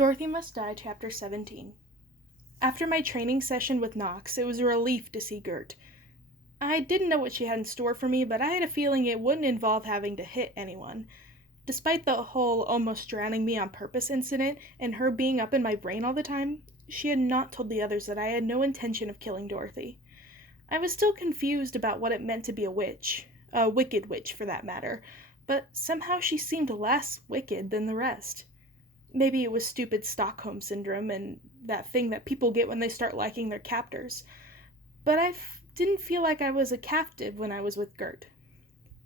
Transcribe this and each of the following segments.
Dorothy Must Die, Chapter 17. After my training session with Knox, it was a relief to see Gert. I didn't know what she had in store for me, but I had a feeling it wouldn't involve having to hit anyone. Despite the whole almost drowning me on purpose incident and her being up in my brain all the time, she had not told the others that I had no intention of killing Dorothy. I was still confused about what it meant to be a witch, a wicked witch for that matter, but somehow she seemed less wicked than the rest. Maybe it was stupid Stockholm Syndrome and that thing that people get when they start liking their captors. But didn't feel like I was a captive when I was with Gert.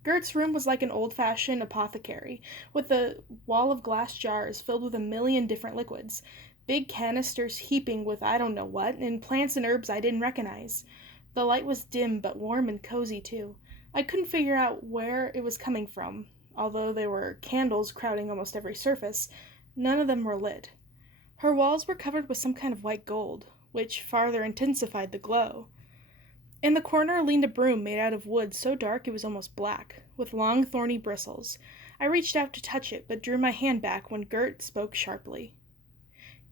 Gert's room was like an old-fashioned apothecary, with a wall of glass jars filled with a million different liquids, big canisters heaping with I don't know what, and plants and herbs I didn't recognize. The light was dim but warm and cozy too. I couldn't figure out where it was coming from, although there were candles crowding almost every surface. None of them were lit. Her walls were covered with some kind of white gold, which farther intensified the glow. In the corner leaned a broom made out of wood so dark it was almost black, with long thorny bristles. I reached out to touch it, but drew my hand back when Gert spoke sharply.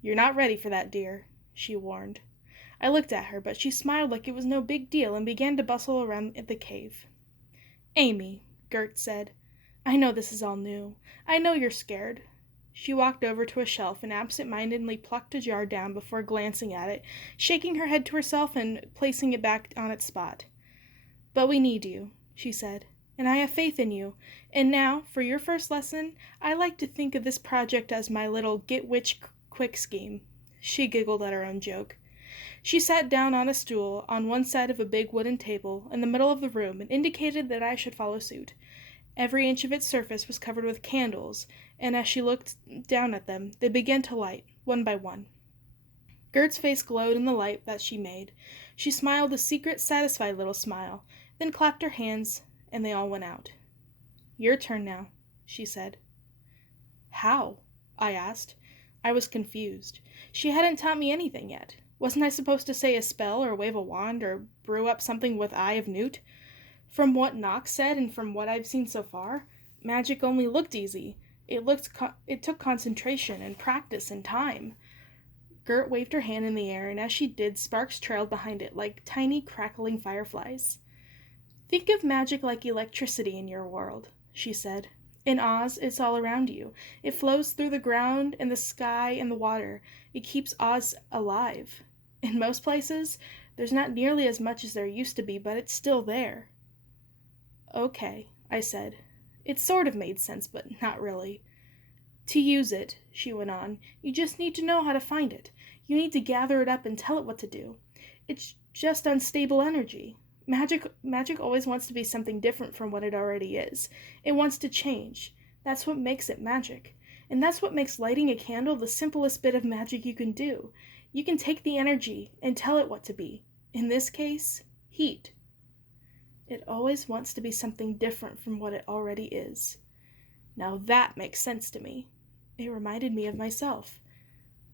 "You're not ready for that, dear," she warned. I looked at her, but she smiled like it was no big deal and began to bustle around the cave. "Amy," Gert said, "I know this is all new. I know you're scared." She walked over to a shelf and absent-mindedly plucked a jar down before glancing at it, shaking her head to herself and placing it back on its spot. "But we need you," she said, "and I have faith in you. And now, for your first lesson, I like to think of this project as my little get-rich-quick scheme." She giggled at her own joke. She sat down on a stool on one side of a big wooden table in the middle of the room and indicated that I should follow suit. Every inch of its surface was covered with candles, and as she looked down at them, they began to light, one by one. Gert's face glowed in the light that she made. She smiled a secret, satisfied little smile, then clapped her hands, and they all went out. "Your turn now," she said. "How?" I asked. I was confused. She hadn't taught me anything yet. Wasn't I supposed to say a spell or wave a wand or brew up something with Eye of Newt? From what Knox said and from what I've seen so far, magic only looked easy. It took concentration and practice and time. Gert waved her hand in the air, and as she did, sparks trailed behind it like tiny crackling fireflies. "Think of magic like electricity in your world," she said. "In Oz, it's all around you. It flows through the ground and the sky and the water. It keeps Oz alive. In most places, there's not nearly as much as there used to be, but it's still there." "Okay," I said. It sort of made sense, but not really. "To use it," she went on, "you just need to know how to find it. You need to gather it up and tell it what to do. It's just unstable energy. Magic always wants to be something different from what it already is. It wants to change. That's what makes it magic. And that's what makes lighting a candle the simplest bit of magic you can do. You can take the energy and tell it what to be. In this case, heat. It always wants to be something different from what it already is. Now that makes sense to me. It reminded me of myself.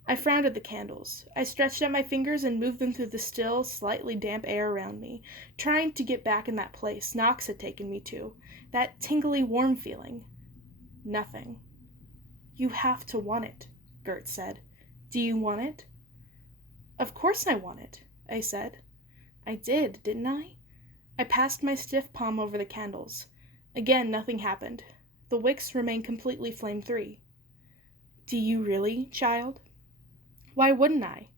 I frowned at the candles. I stretched out my fingers and moved them through the still, slightly damp air around me, trying to get back in that place Knox had taken me to, that tingly, warm feeling. Nothing. "You have to want it," Gert said. "Do you want it?" "Of course I want it," I said. I did, didn't I? I passed my stiff palm over the candles. Again, nothing happened. The wicks remained completely flame-free. "Do you really, child?" "Why wouldn't I?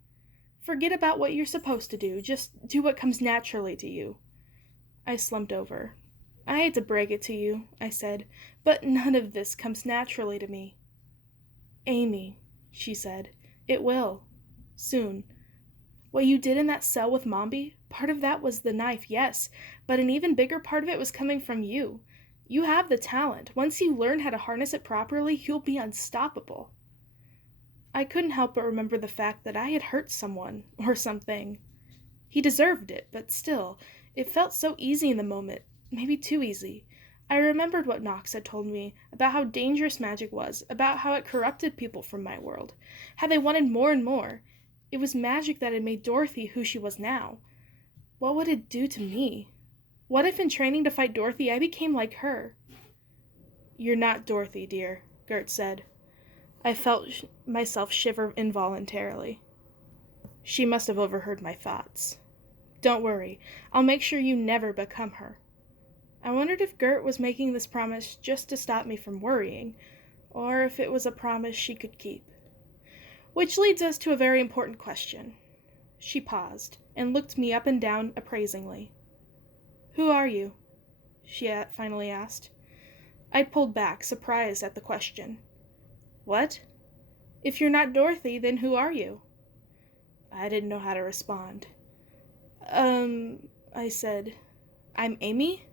Forget about what you're supposed to do. Just do what comes naturally to you." I slumped over. "I hate to break it to you," I said, "but none of this comes naturally to me." "Amy," she said, "it will. Soon. What you did in that cell with Mombi, part of that was the knife, yes, but an even bigger part of it was coming from you. You have the talent. Once you learn how to harness it properly, you'll be unstoppable." I couldn't help but remember the fact that I had hurt someone, or something. He deserved it, but still, it felt so easy in the moment, maybe too easy. I remembered what Knox had told me about how dangerous magic was, about how it corrupted people from my world, how they wanted more and more. It was magic that had made Dorothy who she was now. What would it do to me? What if in training to fight Dorothy I became like her? "You're not Dorothy, dear," Gert said. I felt myself shiver involuntarily. She must have overheard my thoughts. Don't worry, I'll make sure you never become her. I wondered if Gert was making this promise just to stop me from worrying, or if it was a promise she could keep. Which leads us to a very important question. She paused and looked me up and down appraisingly. Who are you? She finally asked. I pulled back, surprised at the question. What? If you're not Dorothy, then who are you? I didn't know how to respond. I said, I'm Amy?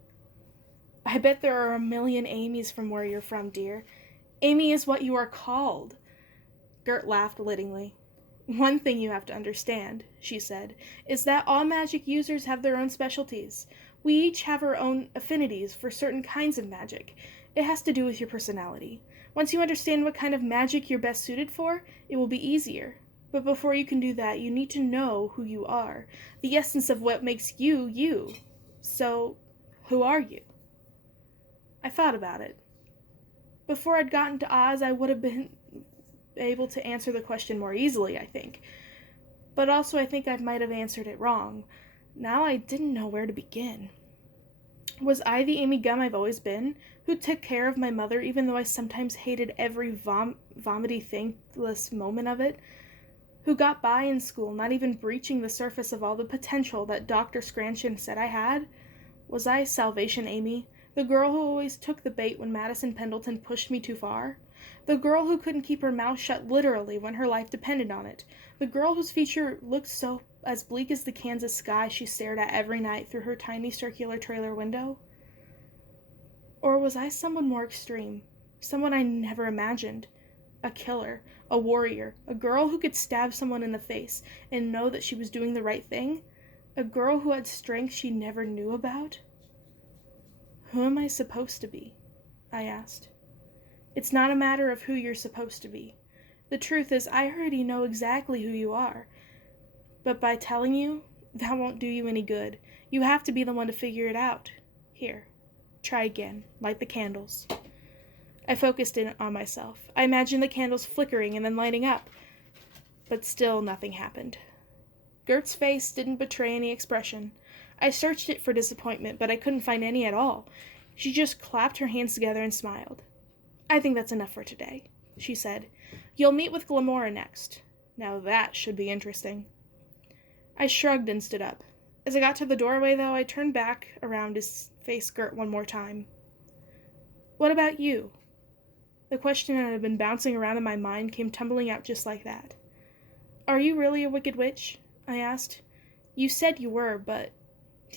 I bet there are a million Amys from where you're from, dear. Amy is what you are called. Gert laughed wittingly. One thing you have to understand, she said, is that all magic users have their own specialties. We each have our own affinities for certain kinds of magic. It has to do with your personality. Once you understand what kind of magic you're best suited for, it will be easier. But before you can do that, you need to know who you are, the essence of what makes you, you. So, who are you? I thought about it. Before I'd gotten to Oz, I would have been able to answer the question more easily, I think. But also I think I might have answered it wrong. Now I didn't know where to begin. Was I the Amy Gum I've always been, who took care of my mother even though I sometimes hated every vomity, thankless moment of it? Who got by in school, not even breaching the surface of all the potential that Dr. Scranton said I had? Was I Salvation Amy, the girl who always took the bait when Madison Pendleton pushed me too far? The girl who couldn't keep her mouth shut literally when her life depended on it? The girl whose future looked so as bleak as the Kansas sky she stared at every night through her tiny circular trailer window? Or was I someone more extreme, someone I never imagined? A killer, a warrior, a girl who could stab someone in the face and know that she was doing the right thing? A girl who had strength she never knew about? Who am I supposed to be? I asked. It's not a matter of who you're supposed to be. The truth is, I already know exactly who you are. But by telling you, that won't do you any good. You have to be the one to figure it out. Here, try again. Light the candles. I focused in on myself. I imagined the candles flickering and then lighting up. But still nothing happened. Gert's face didn't betray any expression. I searched it for disappointment, but I couldn't find any at all. She just clapped her hands together and smiled. I think that's enough for today, she said. You'll meet with Glamora next. Now that should be interesting. I shrugged and stood up. As I got to the doorway, though, I turned back around to face Gert one more time. What about you? The question that had been bouncing around in my mind came tumbling out just like that. Are you really a wicked witch? I asked. You said you were, but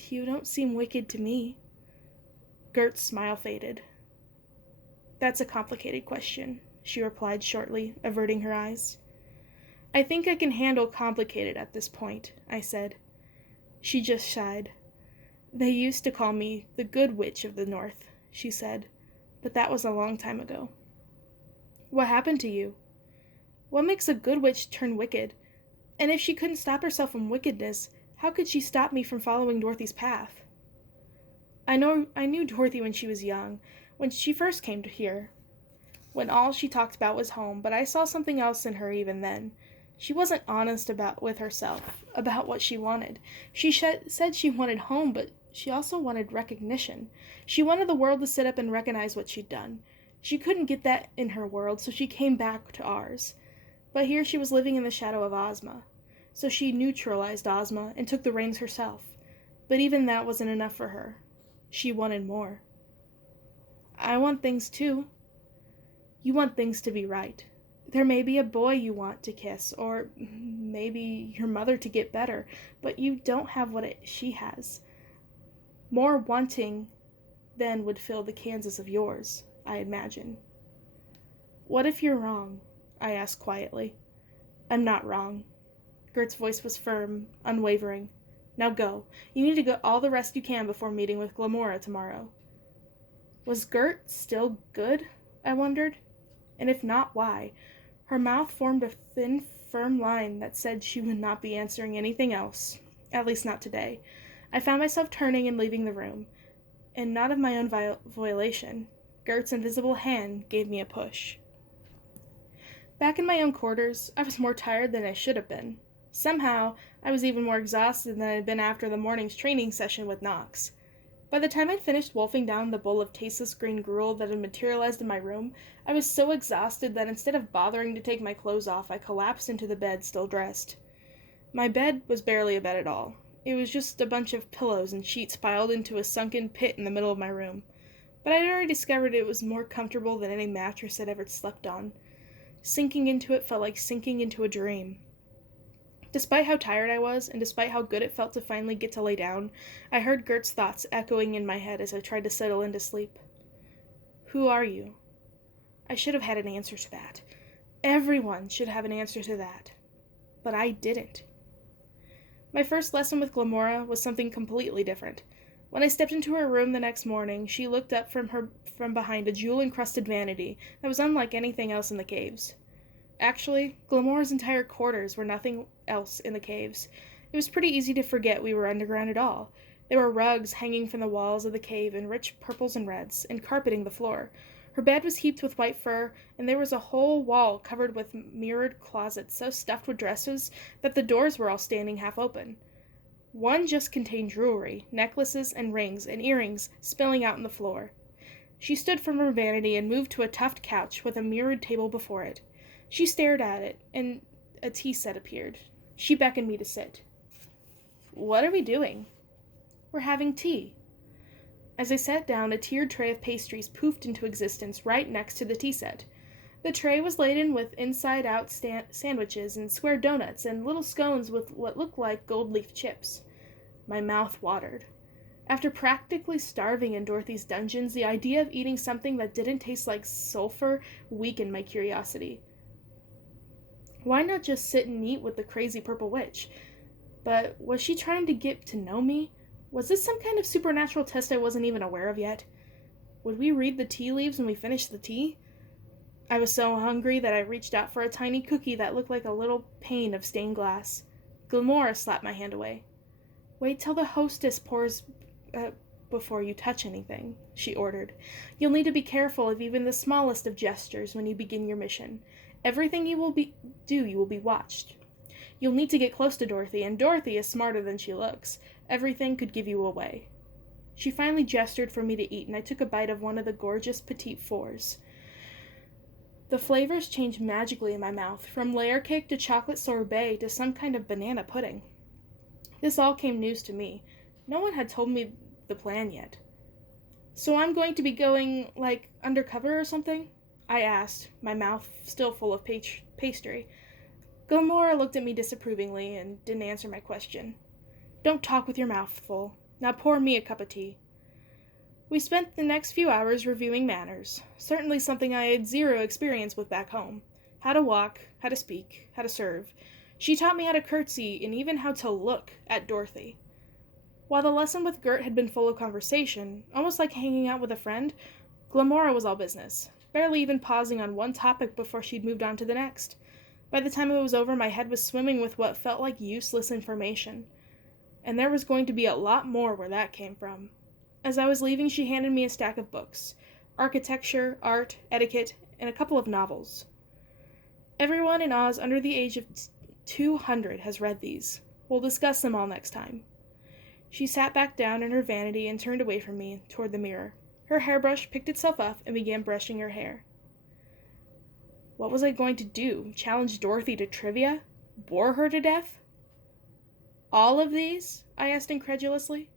you don't seem wicked to me. Gert's smile faded. That's a complicated question, she replied shortly, averting her eyes. I think I can handle complicated at this point, I said. She just sighed. They used to call me the Good Witch of the North, she said, but that was a long time ago. What happened to you? What makes a good witch turn wicked? And if she couldn't stop herself from wickedness, how could she stop me from following Dorothy's path? I knew Dorothy when she was young, when she first came to here, when all she talked about was home, but I saw something else in her even then. She wasn't honest with herself, about what she wanted. She said she wanted home, but she also wanted recognition. She wanted the world to sit up and recognize what she'd done. She couldn't get that in her world, so she came back to ours. But here she was living in the shadow of Ozma. So she neutralized Ozma and took the reins herself. But even that wasn't enough for her. She wanted more. I want things too. You want things to be right. There may be a boy you want to kiss, or maybe your mother to get better, but you don't have what she has. More wanting then would fill the Kansas of yours, I imagine. What if you're wrong? I asked quietly. I'm not wrong. Gert's voice was firm, unwavering. Now go. You need to get all the rest you can before meeting with Glamora tomorrow. Was Gert still good? I wondered. And if not, why? Her mouth formed a thin, firm line that said she would not be answering anything else, at least not today. I found myself turning and leaving the room, and not of my own violation. Gert's invisible hand gave me a push. Back in my own quarters, I was more tired than I should have been. Somehow, I was even more exhausted than I had been after the morning's training session with Knox. By the time I'd finished wolfing down the bowl of tasteless green gruel that had materialized in my room, I was so exhausted that instead of bothering to take my clothes off, I collapsed into the bed, still dressed. My bed was barely a bed at all. It was just a bunch of pillows and sheets piled into a sunken pit in the middle of my room. But I'd already discovered it was more comfortable than any mattress I'd ever slept on. Sinking into it felt like sinking into a dream. Despite how tired I was, and despite how good it felt to finally get to lay down, I heard Gert's thoughts echoing in my head as I tried to settle into sleep. Who are you? I should have had an answer to that. Everyone should have an answer to that. But I didn't. My first lesson with Glamora was something completely different. When I stepped into her room the next morning, she looked up from behind a jewel-encrusted vanity that was unlike anything else in the caves. Actually, Glamora's entire quarters were nothing else in the caves. It was pretty easy to forget we were underground at all. There were rugs hanging from the walls of the cave in rich purples and reds, and carpeting the floor. Her bed was heaped with white fur, and there was a whole wall covered with mirrored closets so stuffed with dresses that the doors were all standing half open. One just contained jewelry, necklaces and rings and earrings spilling out on the floor. She stood from her vanity and moved to a tufted couch with a mirrored table before it. She stared at it, and a tea set appeared. She beckoned me to sit. What are we doing? We're having tea. As I sat down, a tiered tray of pastries poofed into existence right next to the tea set. The tray was laden with inside-out sandwiches and square donuts and little scones with what looked like gold leaf chips. My mouth watered. After practically starving in Dorothy's dungeons, the idea of eating something that didn't taste like sulfur weakened my curiosity. Why not just sit and eat with the crazy purple witch? But was she trying to get to know me? Was this some kind of supernatural test I wasn't even aware of yet? Would we read the tea leaves when we finished the tea? I was so hungry that I reached out for a tiny cookie that looked like a little pane of stained glass. Glamora slapped my hand away. Wait till the hostess pours before you touch anything, she ordered. You'll need to be careful of even the smallest of gestures when you begin your mission. Everything you will be watched. You'll need to get close to Dorothy, and Dorothy is smarter than she looks. Everything could give you away. She finally gestured for me to eat, and I took a bite of one of the gorgeous petite fours. The flavors changed magically in my mouth, from layer cake to chocolate sorbet to some kind of banana pudding. This all came news to me. No one had told me the plan yet. So I'm going to be going, undercover or something? I asked, my mouth still full of pastry. Glamora looked at me disapprovingly and didn't answer my question. Don't talk with your mouth full. Now pour me a cup of tea. We spent the next few hours reviewing manners, certainly something I had zero experience with back home. How to walk, how to speak, how to serve. She taught me how to curtsy and even how to look at Dorothy. While the lesson with Gert had been full of conversation, almost like hanging out with a friend, Glamora was all business, barely even pausing on one topic before she'd moved on to the next. By the time it was over, my head was swimming with what felt like useless information. And there was going to be a lot more where that came from. As I was leaving, she handed me a stack of books. Architecture, art, etiquette, and a couple of novels. Everyone in Oz under the age of 200 has read these. We'll discuss them all next time. She sat back down in her vanity and turned away from me, toward the mirror. Her hairbrush picked itself up and began brushing her hair. What was I going to do? Challenge Dorothy to trivia? Bore her to death? All of these? I asked incredulously.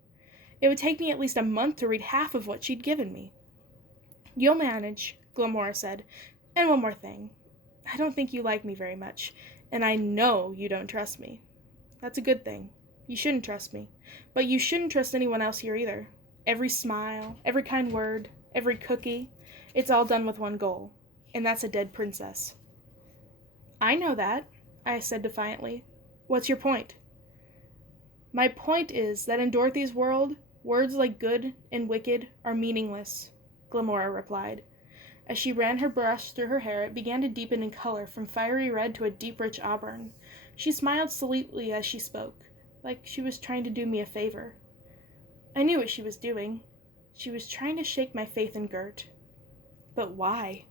It would take me at least a month to read half of what she'd given me. You'll manage, Glamora said. And one more thing. I don't think you like me very much, and I know you don't trust me. That's a good thing. You shouldn't trust me. But you shouldn't trust anyone else here either. Every smile, every kind word, every cookie, it's all done with one goal. And that's a dead princess. I know that, I said defiantly. What's your point? My point is that in Dorothy's world, words like good and wicked are meaningless, Glamora replied. As she ran her brush through her hair, it began to deepen in color from fiery red to a deep rich auburn. She smiled sweetly as she spoke, like she was trying to do me a favor. I knew what she was doing. She was trying to shake my faith in Gert. But why?